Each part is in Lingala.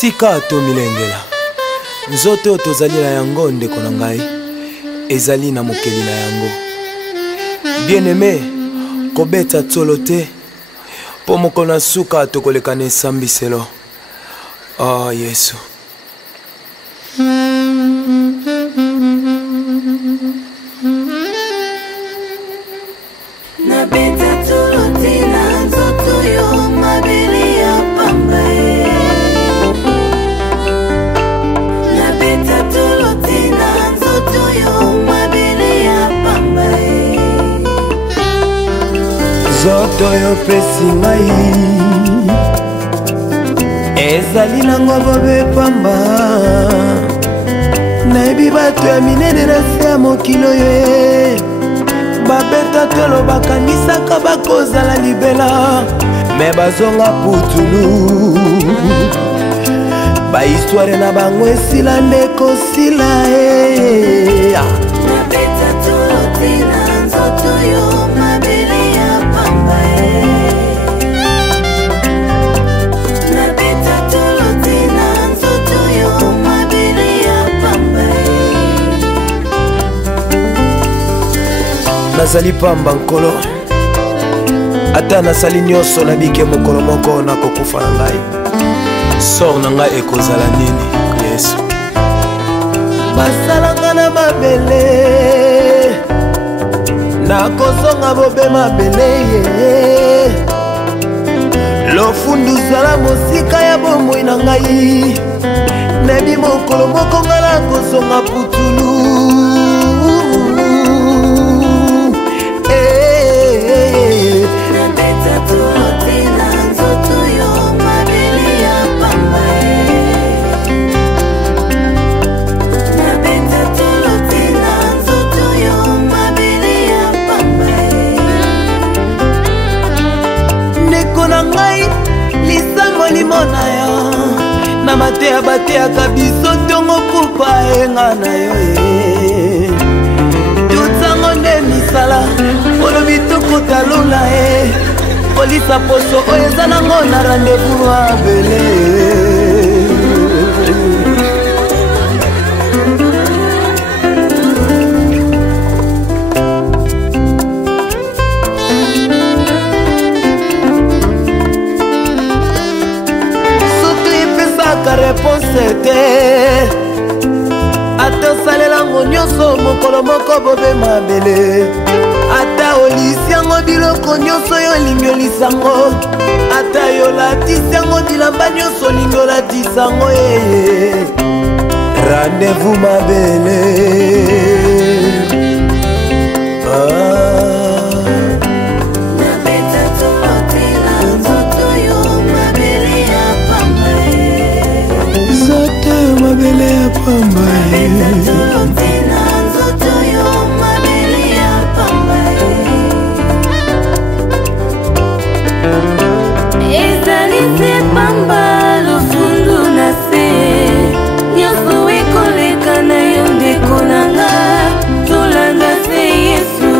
sika to milengela nzoto tozali na yango ndeko na ngai ezali na mokeli na yango bien-aimé kobeta tolo te po mokolo na suka tokoleka na esambiselo. Oh Yesu zoto yo pesi ngai ezali nango bobe pamba nayebi bato ya minene na se ya mokili oyo babeta tolo bakanisaka bakozala libela me bazonga putulu bahistware na bango esila nde kosila nabeta tolo tina nzoto yo mabele ya pamba nabeta tolo tina nzoto yo mabele ya pamba nazali pamba nkolo ata nasali nyonso nabike mokolo moko nakokufa na ngai sor na ngai ekozala nini Yesu basalanga na mabele nakozonga bobe mabele ye lofundu zala mosika ya bomoi na ngai nayebi mokolo moko nga nakozonga putulu limona yo na mateya bateyaka biso ntongo pupa enga na yo tutango nde misala olobi tokotalula polisa poso oyo eza nango na rendez-vous abele réponse te ata osalelango nyonso mokolo moko bobe mabele ata olisi yango biloko nyonso yo olingi olisango ata yo latisi yango bilamba nyonso olingi olatisango rendez-vous mabele mabele ya pamba nzoto yo mabele ya pamba ezali te pamba lofundu na se nyonso ekoleka na yo ndeko nanga tolanda se Yesu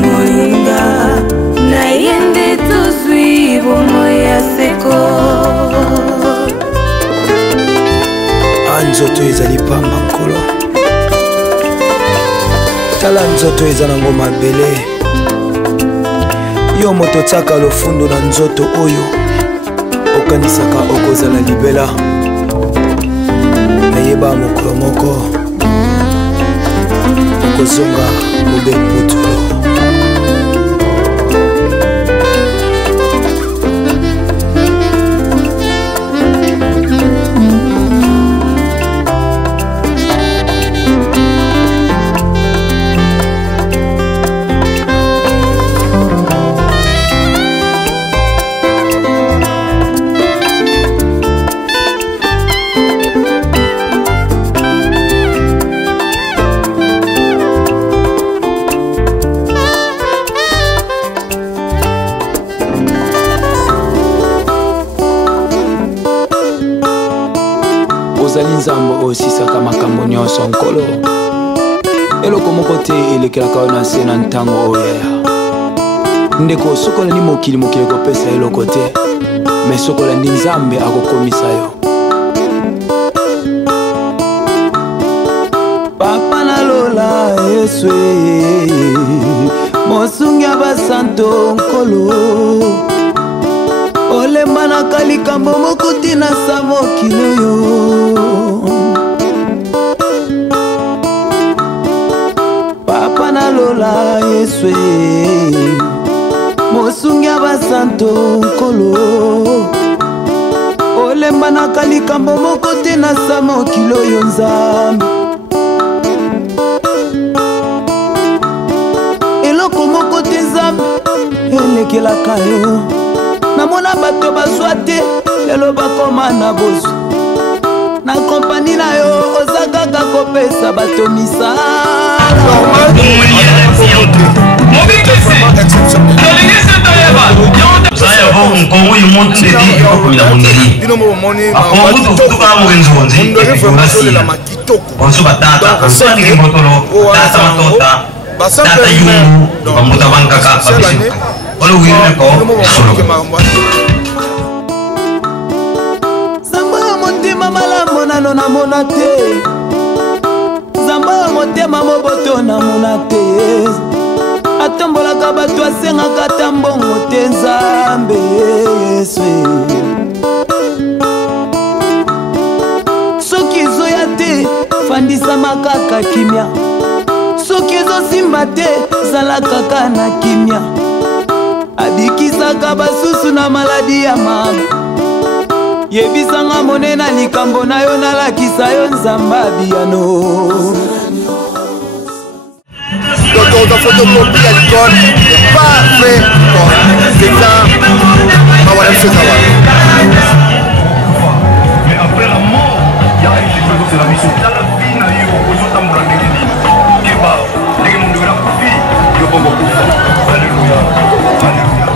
molinga na ye nde tozwi bomoi ya seko nzoto ezali pamba nkolo tala nzoto eza nango mabele yo moto tiaka lofundu na nzoto oyo okanisaka okozala libela nayeba mokolo moko okozonga bobe putulo ozali nzambo osisaka makambo nyonso nkolo eloko moko te elekelaka yo na se na ntango oyeya ndeko sokola ni mokili kopesa eloko te me sokola ndi nzambe akokomisa yo Yesu mosungi abasanto nkolo olemba na kalikambo mokuti na samokilo yo papa na lola Yesu mosungi abasanto nkolo olemba na kalikambo mokuti na samokilo yo nzambe eloko moko te nzambe elekelaka yo namona bato bazwa te lelo bakoma na bozwa na kompani na yo oza kaka kopesa bato misala Tata yungu bamuta bankaka babisuka olo wire ko zamba ya motema malamu nano namona te zamba ya motema moboto namona te atombolaka bato asengaka ta mbongo te nzambe Yesu soki ezoya te fandisama kaka kimia soki ezosimba te zala kaka na kimia abikisaka basusu na maladi ya mama yebisanga monena likambo na yo nalakisa yo nzamba biyano Donc la photocopie à l'école n'est pas fait c'est ça mais après la mort il y a une chose c'est la mission dans la vie na yo ozotambola ndenge nini keba ndenge mundu na kufi yo bongo kufa alléluia alléluia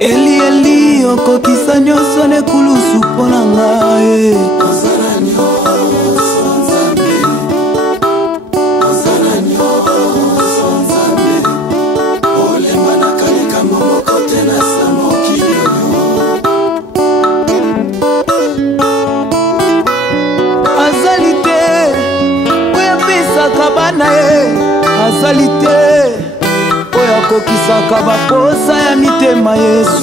Eli Eli okokisa nyonso nekulusu mpona ngai. Azali te oyo apesaka bana ye, azali te oyo akokisaka baposa ya mitema Yesu.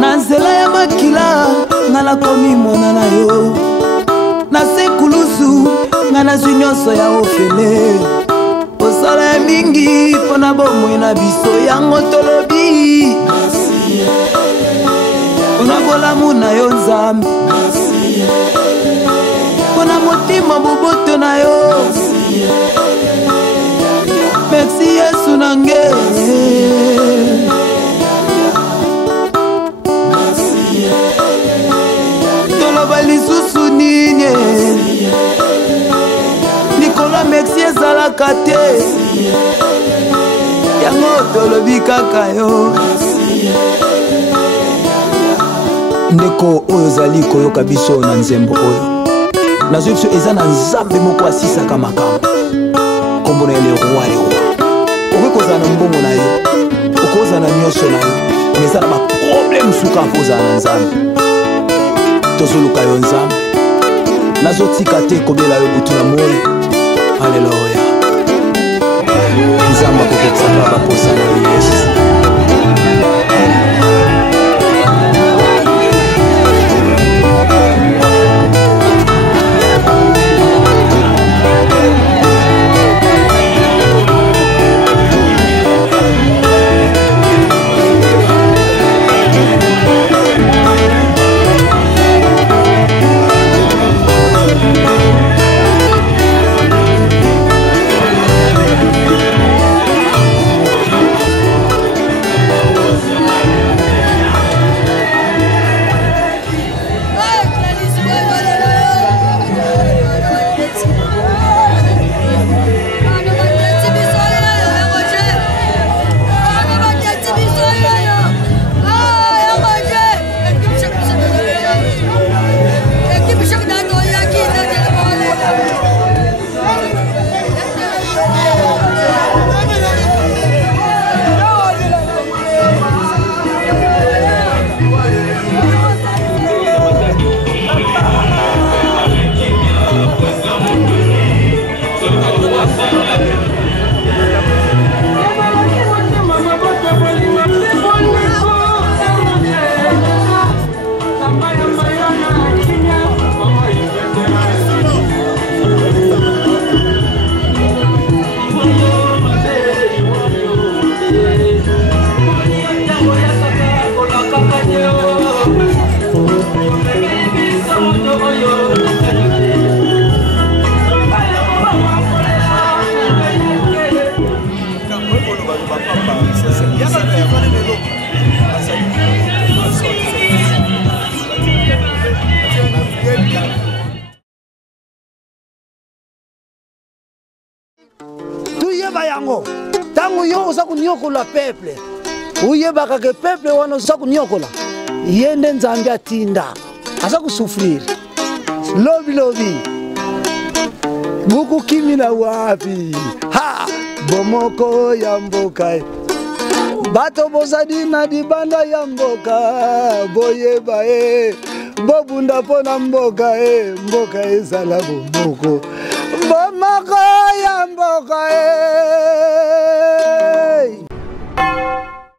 Na nzela ya makila nga nakomi mwana na yo, na sekulusu nga nazwi nyonso ya ofele. Osala ya mingi mpona bomoi na biso yango tolobi mpona bolamu na yo Nzambe, mpona motima boboto na yo. Merci Yesu nange. Toloba lisusu nini likolo merci ezalaka te, yango tolobi kaka yo. Ndeko oyo ozali koyoka biso na nzembo oyo, nazwi biso eza na Nzambe moko asisaka makambo, kombo na ye le roi le roi. Okoki kozala na mbongo na yo, okozala na nyonso na yo, mais eza na baproblème suka kozala na Nzambe. Tozoluka yo Nzambe, nazotika te kobela yo butu na moi. Haleluya. Nzambe akokokisaka baposa na yo Yesu. Tuyeba yango tangu yo oza kunyokola peuple, uyebaka ke peuple wana oza kunyokola yende Nzambe atinda aza kusufriri lobi lobi buku kimi na wapi ha bomoko ya mboka bato bozadi na dibanda ya mboka boyeba bobunda pona mboka mboka ezala bomoko bomoko ya mboka